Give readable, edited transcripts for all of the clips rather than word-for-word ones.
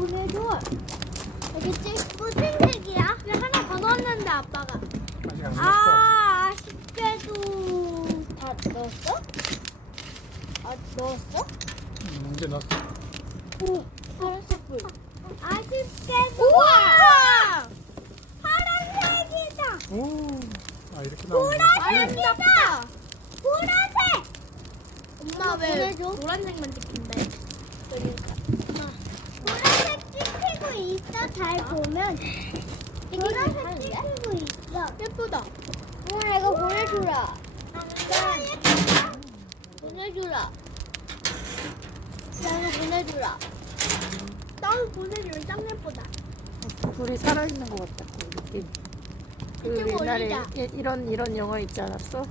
보내줘. 알겠지? 무슨 색이야? 그냥 하나 더 넣었는데 아빠가. 아직 안 넣었어. 아, 아쉽게도 다 넣었어? 아, 넣었어? 이제 넣었어. 오, 파란색 불. 아쉽게도. 우와! 파란색이다. 오. 아 이렇게 나오네. 파란색이다. 보라색. 엄마 왜 보내줘. 노란색만 찍힌대? 그러니까. 보라색 찍히고 있어. 잘 보면. 보라색 찍히고 있어. 예쁘다. 엄마 이거 보내주라. 보내주라. 나 이거 보내주라. 나도 보내주면 짱 예쁘다. 불이 살아있는 것 같다. 그 느낌. 그 유튜브 옛날에 올리자. 이런 영화 있지 않았어?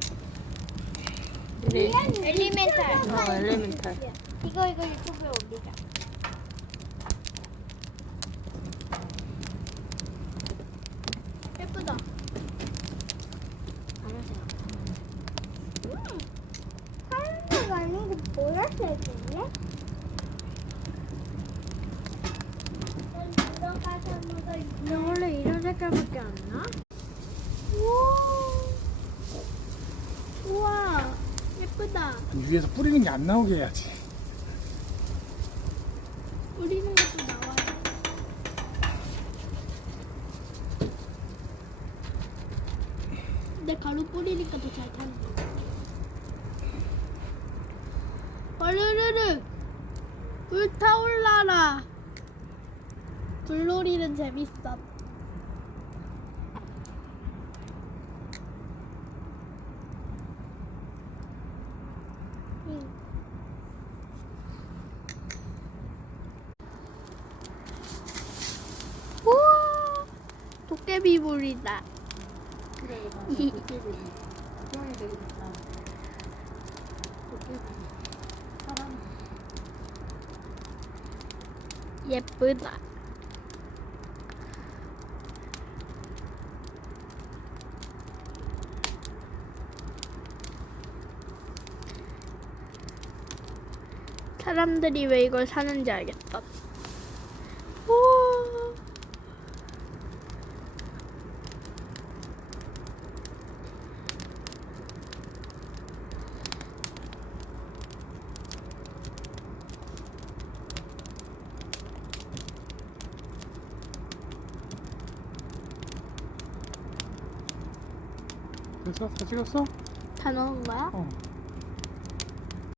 엘리멘탈. 엘리멘탈. 이거 유튜브에 올리자. 예쁘다. 파란색 아니고 보라색이네? 근데 원래 이런 색깔밖에 안 나? 우와, 예쁘다. 위에서 뿌리는 게 안 나오게 해야지. 뿌리는 것도 나와요. 근데 가루 뿌리니까 더 잘 타는 거. 와르르르 불타올라라. 불놀이는 재밌어. 우와, 도깨비 불이다. 예쁘다. 사람들이 왜 이걸 사는지 알겠다. 우와. 됐어? 다 찍었어? 다 넣은 거야? 어.